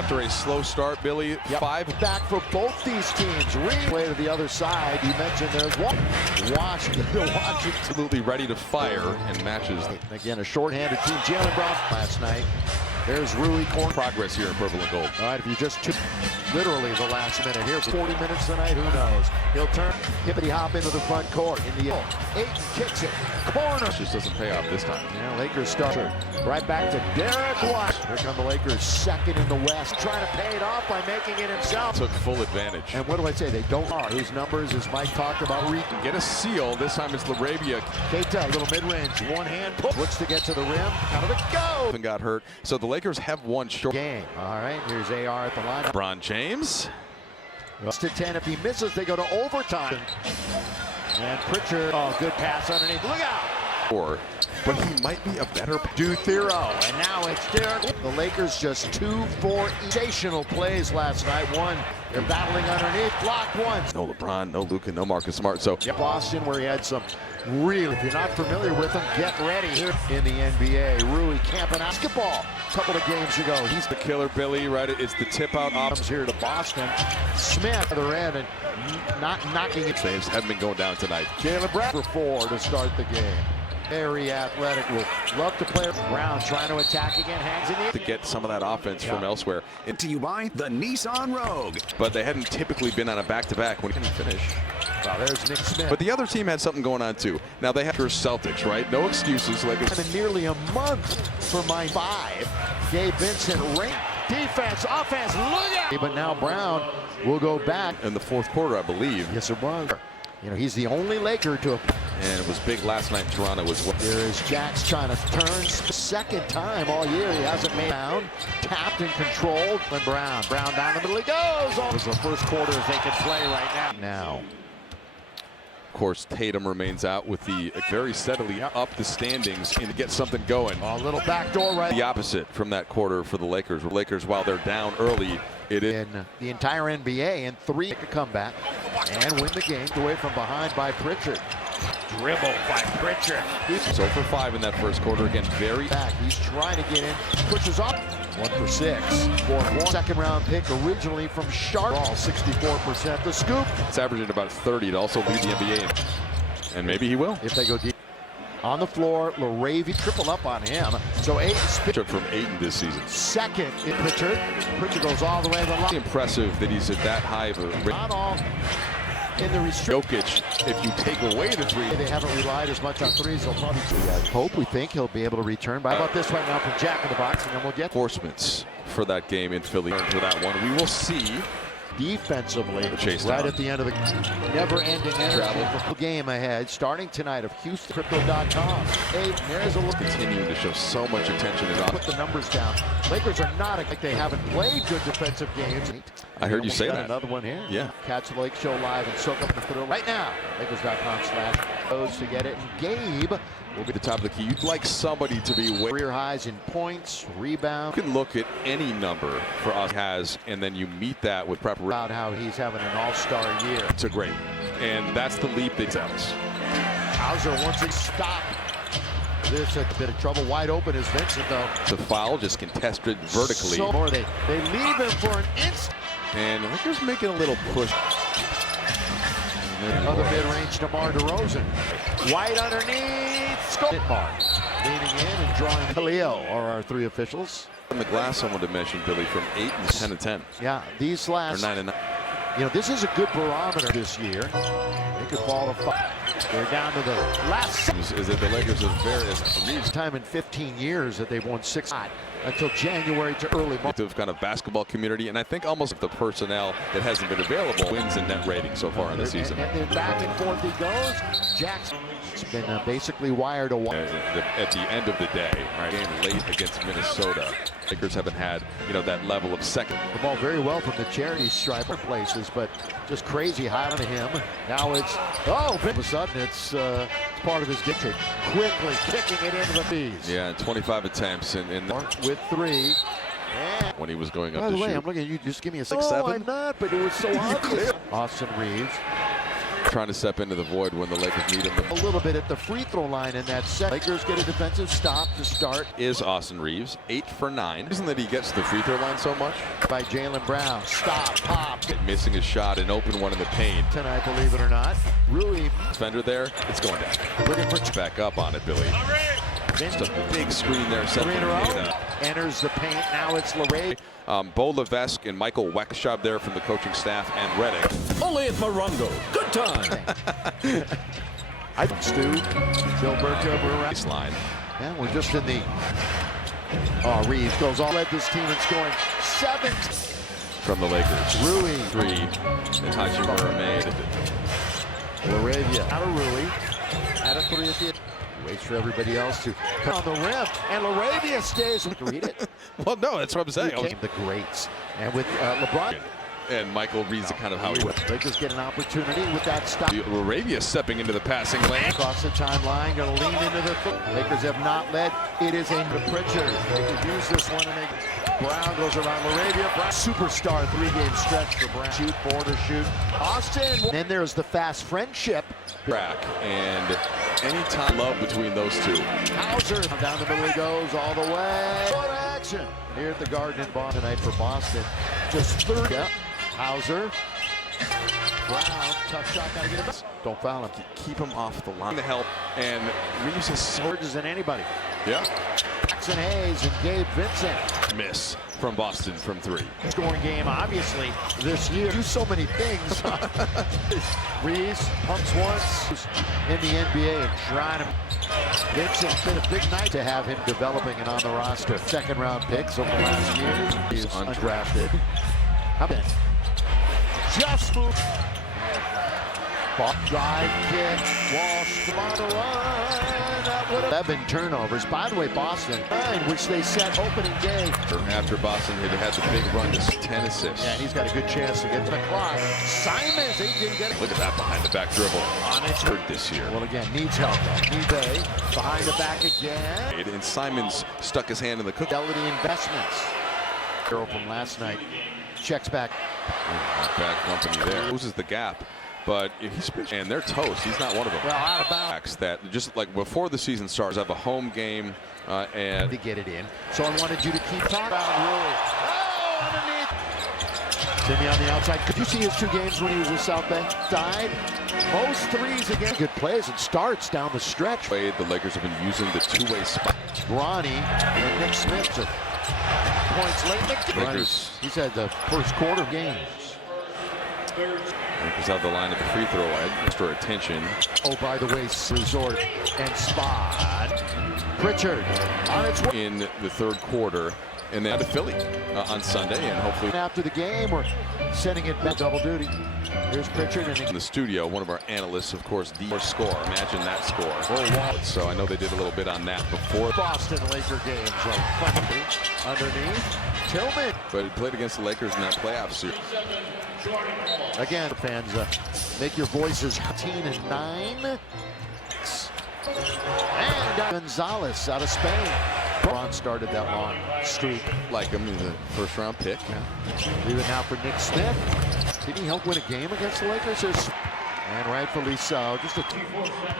after a slow start, Billy. Yep. 5 back for both these teams. Replay to the other side. You mentioned there's one. Washington. Absolutely ready to fire and matches. Again, a shorthanded team. Jalen Brown last night. There's Rui corner. Progress here in purple and gold. All right, if you just took literally the last minute here, 40 minutes tonight, who knows? He'll turn, hippity hop into the front court. In the Ayton kicks it, corner. Just doesn't pay off this time. Yeah, Lakers start right back to Derek White. Here come the Lakers, second in the West, trying to pay it off by making it himself. Took full advantage. And what do I say? They don't. His numbers, as Mike talked about, get a seal. This time it's Laravia. Keita, a little mid-range, one hand, looks to get to the rim. How did it go? And got hurt. So the Lakers have one short game. All right, here's AR at the line. LeBron James. To 10. If he misses, they go to overtime. And Pritchard, oh, good pass underneath. Look out! But he might be a better Duthero, and now it's Derek. The Lakers just 2-4 sensational plays last night. One, they're battling underneath, blocked once. No LeBron, no Luka, no Marcus Smart. So Boston, where he had some real, if you're not familiar with him, get ready here in the NBA. Rui camping basketball a couple of games ago. He's the killer, Billy, right? It's the tip out comes here to Boston. Smith, other end, and not knocking it. Saves haven't been going down tonight. Jalen Brown for 4 to start the game. Very athletic, will love to play. Brown trying to attack again, hangs in the to get some of that offense from elsewhere. To you by the Nissan Rogue. But they hadn't typically been on a back-to-back when he didn't finish. Well, there's Nick Smith. But the other team had something going on too. Now they have your Celtics, right? No excuses. Like it's been nearly a month for my 5. Gabe Vincent, ring, defense, offense, look out! But now Brown will go back in the fourth quarter, I believe. Yes, it was. You know, he's the only Laker to have. And it was big last night in Toronto as well. Here is Jax trying to turn. Second time all year he hasn't made down. Tapped and controlled. And Brown down the middle he goes. It was the first quarter as they can play right now. Of course, Tatum remains out with the very steadily up the standings and to get something going. A little backdoor right. The opposite from that quarter for the Lakers. Lakers, while they're down early, it is in the entire NBA, and 3 make a comeback and win the game away from behind by Pritchard. Dribble by Pritchard. So for 5 in that first quarter, again, very back. He's trying to get in, pushes up. 1 for 6. 4-1. Second round pick originally from Charlotte. All 64%. The scoop. It's averaging about 30 to also lead the NBA. And maybe he will. If they go deep. On the floor, Laravia triple up on him. So 8 took from Ayton this season. Second in Pritchard. Pritchard goes all the way to the line. Impressive that he's at that high of a not all in the Jokic, if you take away the 3. They haven't relied as much on 3s. They'll probably hope, we think he'll be able to return. But how about this right now from Jack in the box, and then we'll get reinforcements for that game in Philly. For that one, we will see. Defensively, right at the end of the never-ending energy game ahead, starting tonight of HoustonCrypto.com. There's a look. Continuing to show so much attention. Put the numbers down. Lakers are not like they haven't played good defensive games. I heard you say that. Another one here. Yeah. Catch the Lake Show live and soak up the thrill right now. Lakers.com/codes to get it. And Gabe will be the top of the key. You'd like somebody to be career highs in points, rebound. You can look at any number for us has, and then you meet that with preparation. About how he's having an all-star year. It's a great, and that's the leap that tells. Hauser wants to stop. This a bit of trouble. Wide open is Vincent though. The foul just contested vertically. So more they leave him for an instant. And Lakers making a little push. Another mid-range DeMar DeRozan. White underneath. Score. Leaning in and drawing. Khalil are our 3 officials. On the glass, I wanted to mention, Billy, from 8 and 10 and 10. Yeah, these last. Or 9 and 9. You know, this is a good barometer this year. They could fall to 5. They're down to the last. Is that the Lakers have various time in 15 years that they've won 6 until January to early March. Kind of basketball community, and I think almost the personnel that hasn't been available wins in net rating so far in the season. And then back and forth he goes. Jackson. It's been basically wired away. At the end of the day, right? Game late against Minnesota. Lakers haven't had, that level of second. The ball very well from the charity stripe places, but just crazy high on him. Now it's, all of a sudden it's part of his victory. Quickly kicking it into the bees. Yeah, 25 attempts and with 3. And when he was going up by the to way, shoot. I'm looking at you. Just give me a 6-7. Oh, I'm not, but it was so obvious. Austin Reeves. trying to step into the void when the Lakers need him. A little bit at the free throw line in that set. Lakers get a defensive stop to start. Is Austin Reeves 8 for 9. Isn't that he gets to the free throw line so much? By Jaylen Brown. Stop, pop. Missing a shot, an open one in the paint. Tonight, believe it or not. Rui. Defender there, it's going down. Looking for Back up on it, Billy. Just a big screen there. Three in a row. Enters the paint. Now it's LeRae. Bo Levesque and Michael Weckschab there from the coaching staff and Reddick. Only at Morongo. Good time. Stu. Gilberto. We're around. Baseline. Yeah, we're just in the. Oh, Reeves goes all. Led this team in scoring 7 from the Lakers. Rui. 3. And Hachimura made. LaRavia out of Rui. At a 3 at the end. Waits for everybody else to come on the rim. And LaRavia stays. Read it. Well, no, that's what I'm saying. The greats. And with LeBron. And Michael reads it kind of how he would. Lakers get an opportunity with that stop. LaRavia stepping into the passing lane. Across the timeline, going to lean into the foot. Lakers have not led. It is aimed to Pritchard. They could use this one and Brown goes around LaRavia. Brown, superstar 3-game stretch for Brown. Shoot, 4 to shoot. Austin. And then there's the fast friendship. Track and anytime love between those two. Hauser down the middle he goes all the way. What action here at the Garden in Boston tonight for Boston. Just 30. Yep. Hauser. Brown, tough shot, gotta get it. Don't foul him. Keep him off the line to help. And Reeves is surges than anybody. Yeah. Jackson Hayes and Gabe Vincent. Miss from Boston from 3. Scoring game, obviously, this year. Do so many things. Reeves pumps once in the NBA and trying to. Vincent's been a big night to have him developing and on the roster. Second round picks over the last year. He's undrafted. How about just move. Drive, kick, Walsh, on the run. 11 turnovers. By the way, Boston, 9, which they set opening day. After Boston had the big run to 10 assists. Yeah, he's got a good chance to get to the clock. Simons, he didn't get it. Look at that behind the back dribble. On its hurt this year. Well, again, needs help though. Needs behind the back again. And Simons stuck his hand in the cookie. Fidelity Investments. Girl from last night. Checks back. Bad company there. Closes the gap. But he's and they're toast. He's not one of them. Well, out of bounds. That just like before the season starts, have a home game and to get it in. So I wanted you to keep talking about Rui. Oh, underneath. Timmy on the outside. Could you see his 2 games when he was with South Bay? Died. Most threes again. Good plays and starts down the stretch. The Lakers have been using the 2-way spot. Ronnie and Nick Smith to points late. Lakers. He's had the first quarter games. Lakers have the line at the free throw line. Extra attention. Oh, by the way, resort and spot. Pritchard on its way. In the third quarter. And then to Philly on Sunday. And hopefully after the game, we're sending it back double duty. Here's Pritchard. And in the studio, one of our analysts, of course, the score. Imagine that score. Oh, wow. So I know they did a little bit on that before. Boston Laker games. Underneath. Tillman. But he played against the Lakers in that playoff series. Again, fans, make your voices 10-9. And Gonzalez out of Spain. Braun started that long streak. Like him in the first round pick. Yeah. Leave it now for Nick Smith. Did he help win a game against the Lakers? And rightfully so. Just a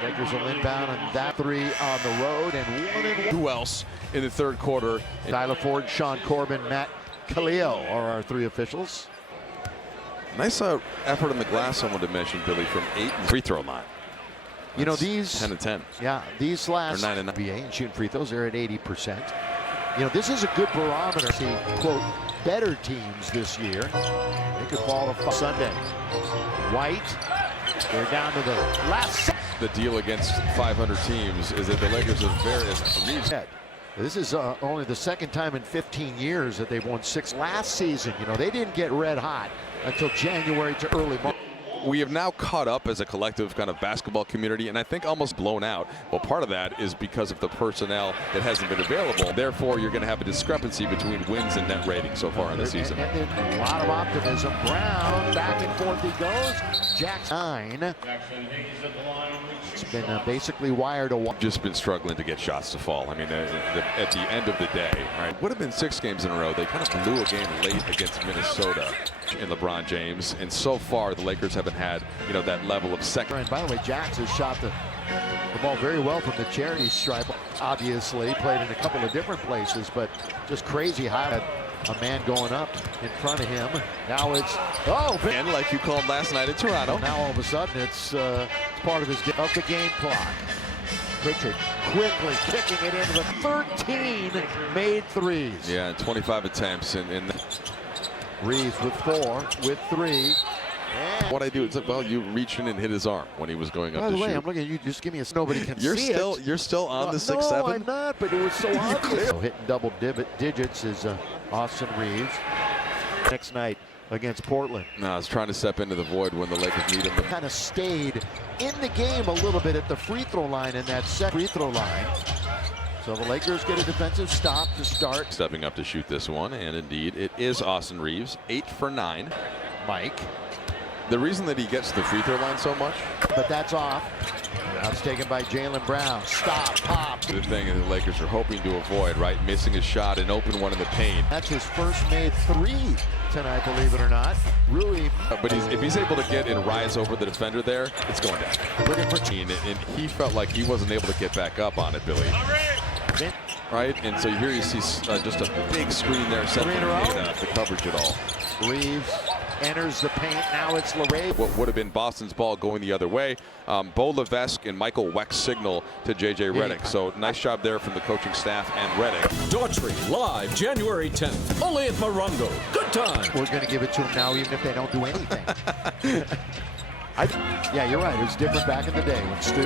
Lakers will inbound on that 3 on the road and 1-1. Who else in the third quarter? Tyler Ford, Sean Corbin, Matt Khalil are our 3 officials. Nice effort on the glass, I wanted to mention, Billy, from 8 and free throw line. You know, these 10-10. Yeah, these last 9 and 9. NBA and shooting free throws, they're at 80%. You know, this is a good barometer. See, quote, better teams this year. They could fall to Sunday. White, they're down to the last. The deal against 500 teams is that the Lakers have various Reeves. This is only the second time in 15 years that they've won 6. Last season, you know, they didn't get red hot until January to early March. We have now caught up as a collective kind of basketball community, and I think almost blown out. Well, part of that is because of the personnel that hasn't been available. Therefore, you're going to have a discrepancy between wins and net rating so far in the season. And a lot of optimism. Brown, back and forth he goes. Jackson 9. It's been basically wired away. Just been struggling to get shots to fall. I mean, at the end of the day, right? Would have been 6 games in a row. They kind of blew a game late against Minnesota in LeBron James, and so far the Lakers have haven't had, you know, that level of second. And by the way, Jax has shot the ball very well from the charity stripe. Obviously, played in a couple of different places, but just crazy high. A man going up in front of him. Now it's And like you called last night in Toronto. Now all of a sudden it's part of the game clock. Pritchard quickly kicking it into the 13 made threes. Yeah, 25 attempts and Reeves with 4, with 3. And what I do is, well, you reach in and hit his arm when he was going up by to the way, shoot. I'm looking at you. Just give me a. Nobody can You're see still it. you're still on the 6'7". No, I'm not. But it was so obvious. So hitting double digits is Austin Reeves. Next night against Portland. No, I was trying to step into the void when the Lakers need him. Kind of stayed in the game a little bit at the free throw line in that set free throw line. So the Lakers get a defensive stop to start. Stepping up to shoot this one, and indeed it is Austin Reeves, 8 for 9. Mike. The reason that he gets to the free throw line so much, But that's off. Now it's taken by Jaylen Brown. Stop, pop. the thing that the Lakers are hoping to avoid, right? Missing a shot, an open one in the paint. That's his first made 3 tonight, believe it or not. Rui. But if he's able to get and rise over the defender there, it's going down. Looking for And he felt like he wasn't able to get back up on it, Billy. Right? And so here you see just a big screen there, Three in a row. the coverage at all. Reeves enters the paint. Now it's LeRae. What would have been Boston's ball going the other way. Bo Levesque and Michael Weck signal to J.J. Redick. So nice job there from the coaching staff and Redick. Daughtry, live January 10th, only at Morongo. Good time. We're going to give it to him now, even if they don't do anything. Yeah, you're right. It was different back in the day when Stu,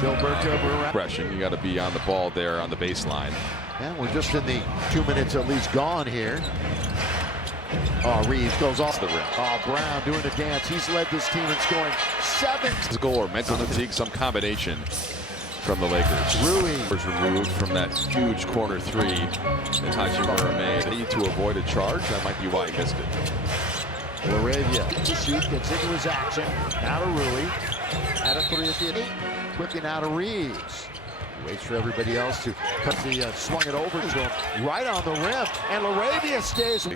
Bill Burka were around. Impression. You got to be on the ball there on the baseline. Yeah, we're just in the 2 minutes at least gone here. Oh, Reeves goes off the rim. Oh, Brown doing the dance. He's led this team in scoring 7. Physical or mental fatigue, some combination from the Lakers. Rui. Was removed from that huge corner 3 that Hachimura made. Need to avoid a charge. That might be why he missed it. Laravia to shoot, gets into his action. Now to Rui. At a 3 at the 8. Quickly now to Reeves. He waits for everybody else to cut the swung it over to him. Right on the rim. And Laravia stays.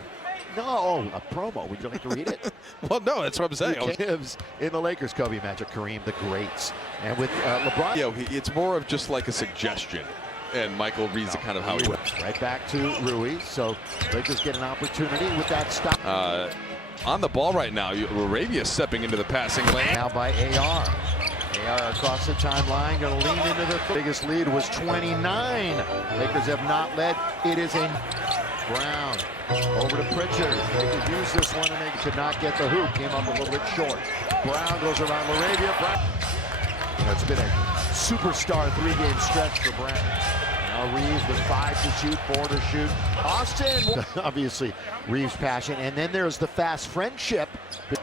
No, a promo. Would you like to read it? Well, no, that's what I'm saying. Who gives in the Lakers Kobe Magic Kareem the greats. And with LeBron. Yeah, it's more of just like a suggestion. And Michael reads it kind of how he went. Right back to Rui. So Lakers get an opportunity with that stop. On the ball right now, Laravia stepping into the passing lane. Now by AR. AR across the timeline, going to lean into the biggest lead was 29. Lakers have not led. It is a Brown over to Pritchard. They could use this one and they could not get the hoop. Came up a little bit short. Brown goes around Laravia. Brown. It's been a superstar 3-game stretch for Brown. Now Reeves with 5 to shoot, 4 to shoot. Austin, obviously Reeves' passion, and then there's the fast friendship.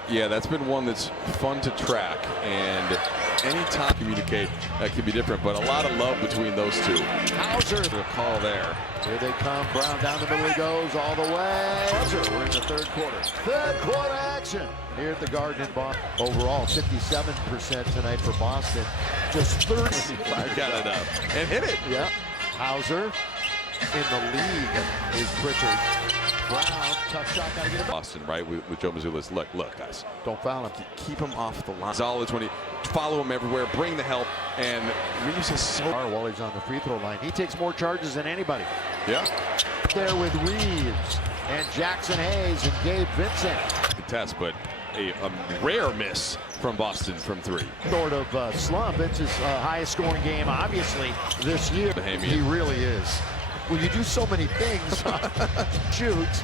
Yeah, that's been one that's fun to track, and anytime communicate can be different, but a lot of love between those two. Hauser, The call there. here they come. Brown down the middle he goes all the way. Hauser, we're in the third quarter. Third quarter action here at the Garden in Boston. Overall, 57% tonight for Boston. Just 30. Got it up and hit it. Yeah. Hauser in the league is Pritchard. Brown, tough shot, gotta get it. Boston, right, with Joe Mazzulla's. Look, guys. Don't foul him. Keep him off the line. Gonzalez, when he follow him everywhere, bring the help, and Reeves is so. While he's on the free throw line, he takes more charges than anybody. Yeah. There with Reeves and Jackson Hayes and Gabe Vincent. Contest, but a rare miss from Boston from 3. Sort of slump. It's his highest scoring game, obviously, this year. Bahamian. He really is. Well, you do so many things. Shoots.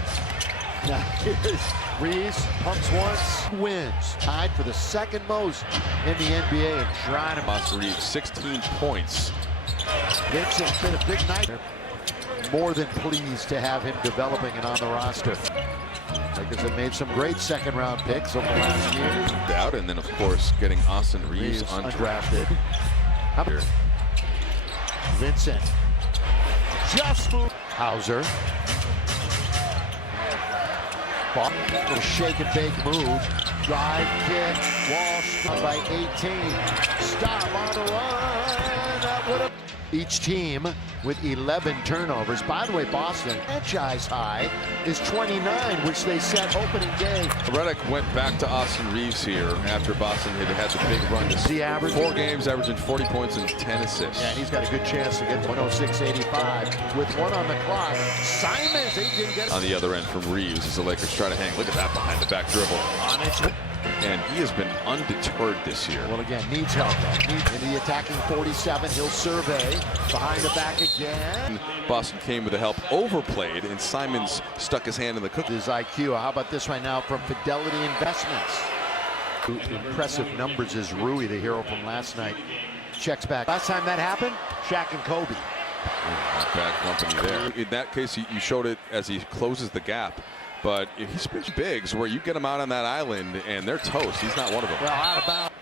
Now here's Reeves, pumps once, wins. Tied for the second most in the NBA and trying to. Austin Reeves, 16 points. Vincent's been a big night. More than pleased to have him developing and on the roster. Lakers have made some great second-round picks over the last year. Out, and then, of course, getting Austin Reeves undrafted. Here. Vincent. Just moved. Hauser. Ball. Little shake and bake move. Drive, kick, Walsh by 18. Stop on the run. That would have. Each team with 11 turnovers. By the way, Boston franchise high is 29, which they set opening day. Redick went back to Austin Reeves here after Boston had the big run. The average 4 games, averaging 40 points and 10 assists. Yeah, he's got a good chance to get to 106.85 with 1 on the clock. Simons, he didn't get on the other end from Reeves as the Lakers try to hang. Look at that behind the back dribble. on its. And he has been undeterred this year. Well, again, needs help though. In the attacking 47, he'll survey. Behind the back again. Boston came with the help, overplayed, and Simons stuck his hand in the cookie. His IQ. How about this right now from Fidelity Investments? Impressive numbers is Rui, the hero from last night. Checks back. Last time that happened, Shaq and Kobe. Not bad company there. In that case, you showed it as he closes the gap. But if he spins bigs where you get him out on that island and they're toast, he's not one of them. Well, out of bounds.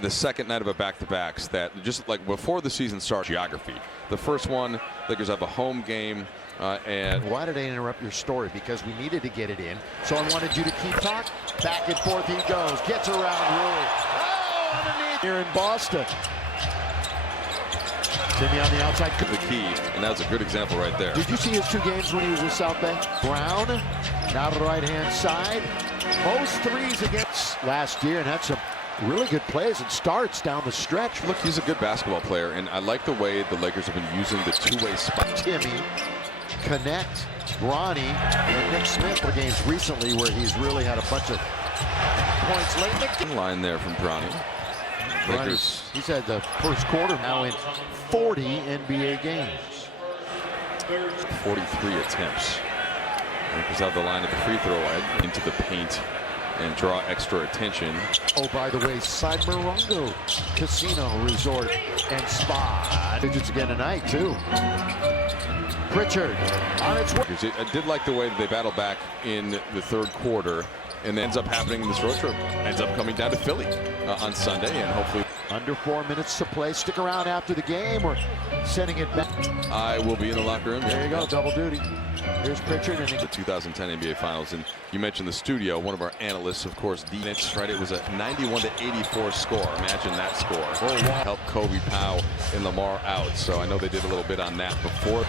The second night of a back-to-backs that just like before the season starts, geography. The first one, Lakers have a home game. And why did I interrupt your story? Because we needed to get it in. So I wanted you to keep talking. Back and forth he goes. Gets around Rui. Oh, underneath. Here in Boston. Timmy on the outside. The key, and that was a good example right there. Did you see his 2 games when he was with South Bay? Brown, now to the right-hand side. Most threes against last year, and had some really good plays and starts down the stretch. Look, he's a good basketball player, and I like the way the Lakers have been using the two-way spot. Timmy, connect, Bronny, and Nick Smith for games recently where he's really had a bunch of points lately. Line there from Bronny. Lakers. He's had the first quarter now in 40 NBA games. 43 attempts. Lakers have the line at the free throw line into the paint and draw extra attention. Oh, by the way, Side Morongo Casino Resort and Spa. Digits again tonight, too. Pritchard on its way. I did like the way that they battled back in the third quarter, and then ends up happening in this road trip. Ends up coming down to Philly on Sunday, and hopefully. Under 4 minutes to play. Stick around after the game. We're sending it back. I will be in the locker room. There you go, double duty. Here's Pritchard. And the 2010 NBA Finals, and you mentioned the studio. One of our analysts, of course, right? It was a 91-84 score. Imagine that score. Oh, wow. Helped Kobe Powell and Lamar out. So I know they did a little bit on that before.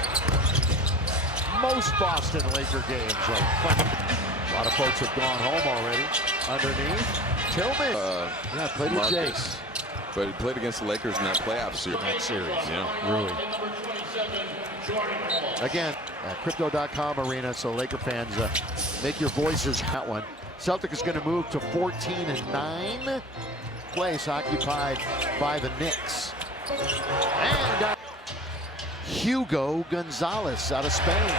Most Boston Laker games. A lot of folks have gone home already. Underneath, Tillman. Yeah, played with Jace. But he played against the Lakers in that playoff series. Yeah, really. Again, Crypto.com arena, so Laker fans, make your voices that one. Celtics is going to move to 14-9. Place occupied by the Knicks. And Hugo Gonzalez out of Spain.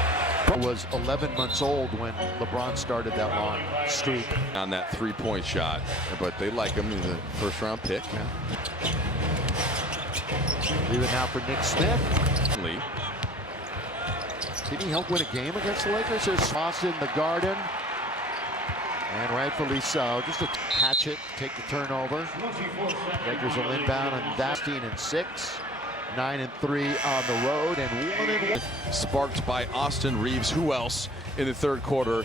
Was 11 months old when LeBron started that long streak. On that three-point shot, but they like him in the first-round pick. Yeah. Leave it now for Nick Smith. Did he help win a game against the Lakers? There's Boston in the Garden. And rightfully so. Just a hatchet, take the turnover. Lakers will inbound on that. 16-6. 9-3 on the road and 1-1. Sparked by Austin Reeves. Who else in the third quarter?